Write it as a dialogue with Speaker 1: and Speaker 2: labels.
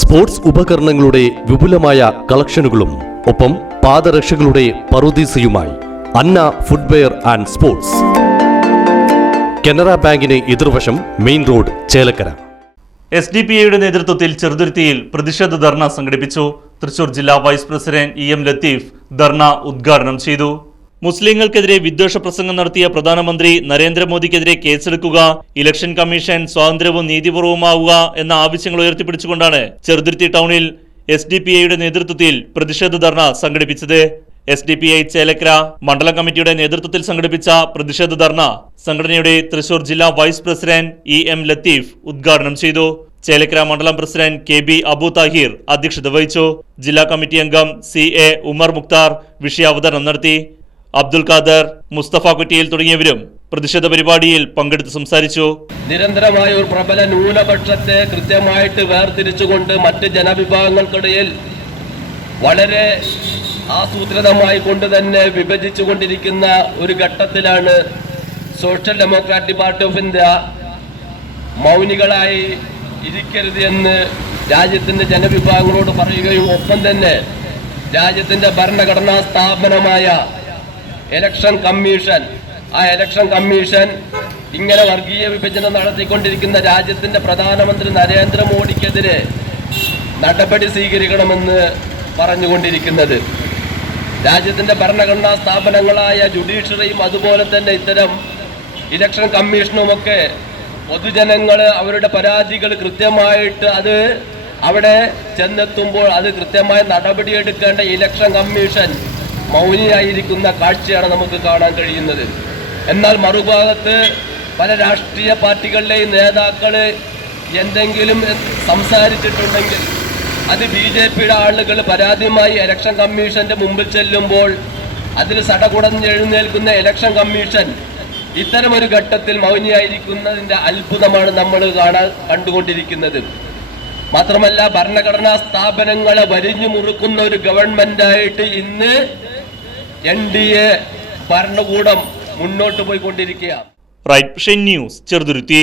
Speaker 1: Sports ഉപകരണങ്ങളുടെ വിപുലമായ കളക്ഷനുകളും ഒപ്പം പാദരക്ഷകളുടെ പറുദീസയുമായി Anna footwear and sports. Canara ബാങ്കിന് എതിർവശം main road Chelakkara.
Speaker 2: S D P ഐയുടെ നേതൃത്വത്തിൽ ചെറുതുരുത്തിയിൽ പ്രതിഷേധ ധർണ സംഘടിപ്പിച്ചു. തൃശൂർ ജില്ലാ vice president E M Latheef ധർണ ഉദ്ഘാടനം ചെയ്തു. മുസ്ലിങ്ങൾക്കെതിരെ വിദ്വേഷ പ്രസംഗം നടത്തിയ പ്രധാനമന്ത്രി നരേന്ദ്രമോദിക്കെതിരെ കേസെടുക്കുക ഇലക്ഷൻ കമ്മീഷൻ സ്വാതന്ത്ര്യവും നീതിപൂർവമാവുക എന്ന ആവശ്യങ്ങൾ ഉയർത്തിപ്പിടിച്ചുകൊണ്ടാണ് ചെറുതിരുത്തി ടൗണിൽ എസ് ഡി പി ഐയുടെ നേതൃത്വത്തിൽ പ്രതിഷേധ ധർണ സംഘടിപ്പിച്ചത്. S D P I Chelakkara മണ്ഡലം കമ്മിറ്റിയുടെ നേതൃത്വത്തിൽ സംഘടിപ്പിച്ച പ്രതിഷേധ ധർണ സംഘടനയുടെ തൃശൂർ ജില്ലാ vice president E M Latheef ഉദ്ഘാടനം ചെയ്തു. ചേലക്കര മണ്ഡലം president K B Abu Thahir അധ്യക്ഷത വഹിച്ചു. ജില്ലാ കമ്മിറ്റി അംഗം സി എ ഉമർ മുക്താർ വിഷയാവതരണം നടത്തി. അബ്ദുൽ ഖാദർ മുസ്തഫ കുറ്റിയിൽ തുടങ്ങിയവരും പ്രതിഷേധ പരിപാടിയിൽ പങ്കെടുത്ത് സംസാരിച്ചു.
Speaker 3: നിരന്തരമായ ഒരു പ്രബല ന്യൂനപക്ഷത്തെ കൃത്യമായിട്ട് വേർതിരിച്ചുകൊണ്ട് മറ്റ് ജനവിഭാഗങ്ങൾക്കിടയിൽ വളരെ ആസൂത്രിതമായി കൊണ്ട് തന്നെ വിഭജിച്ചുകൊണ്ടിരിക്കുന്ന ഒരു ഘട്ടത്തിലാണ് social democratic party of India മൗനികളായി ഇരിക്കരുത് എന്ന് രാജ്യത്തിന്റെ ജനവിഭാഗങ്ങളോട് പറയുകയും ഒപ്പം തന്നെ രാജ്യത്തിന്റെ ഭരണഘടനാ സ്ഥാപനമായ ഇലക്ഷൻ കമ്മീഷൻ ആ ഇലക്ഷൻ കമ്മീഷൻ ഇങ്ങനെ വർഗീയ വിഭജനം നടത്തിക്കൊണ്ടിരിക്കുന്ന രാജ്യത്തിന്റെ പ്രധാനമന്ത്രി നരേന്ദ്രമോദിക്കെതിരെ നടപടി സ്വീകരിക്കണമെന്ന് പറഞ്ഞുകൊണ്ടിരിക്കുന്നത്. രാജ്യത്തിന്റെ ഭരണഘടനാ സ്ഥാപനങ്ങളായ ജുഡീഷ്യറിയും അതുപോലെ തന്നെ ഇത്തരം ഇലക്ഷൻ കമ്മീഷനുമൊക്കെ പൊതുജനങ്ങൾ അവരുടെ പരാതികൾ കൃത്യമായിട്ട് അത് അവിടെ ചെന്നെത്തുമ്പോൾ അത് കൃത്യമായ നടപടിയെടുക്കേണ്ട ഇലക്ഷൻ കമ്മീഷൻ മൗനിയായിരിക്കുന്ന കാഴ്ചയാണ് നമുക്ക് കാണാൻ കഴിയുന്നത്. എന്നാൽ മറുഭാഗത്ത് പല രാഷ്ട്രീയ പാർട്ടികളിലെയും നേതാക്കൾ എന്തെങ്കിലും സംസാരിച്ചിട്ടുണ്ടെങ്കിൽ അത് ബി ജെ പിയുടെ ആളുകൾ പരാതിയുമായി ഇലക്ഷൻ കമ്മീഷന്റെ മുമ്പിൽ ചെല്ലുമ്പോൾ അതിൽ സടകുടഞ്ഞെഴുന്നേൽക്കുന്ന ഇലക്ഷൻ കമ്മീഷൻ ഇത്തരമൊരു ഘട്ടത്തിൽ മൗനിയായിരിക്കുന്നതിന്റെ അത്ഭുതമാണ് നമ്മൾ കാണാൻ കണ്ടുകൊണ്ടിരിക്കുന്നത്. മാത്രമല്ല ഭരണഘടനാ സ്ഥാപനങ്ങളെ വരിഞ്ഞു മുറുക്കുന്ന ഒരു ഗവൺമെന്റായിട്ട് ഇന്ന് എൻ ഡി എ ഭരണകൂടം മുന്നോട്ട് പോയിക്കൊണ്ടിരിക്കുകയാണ്.
Speaker 2: Right news Cheruthuruthy.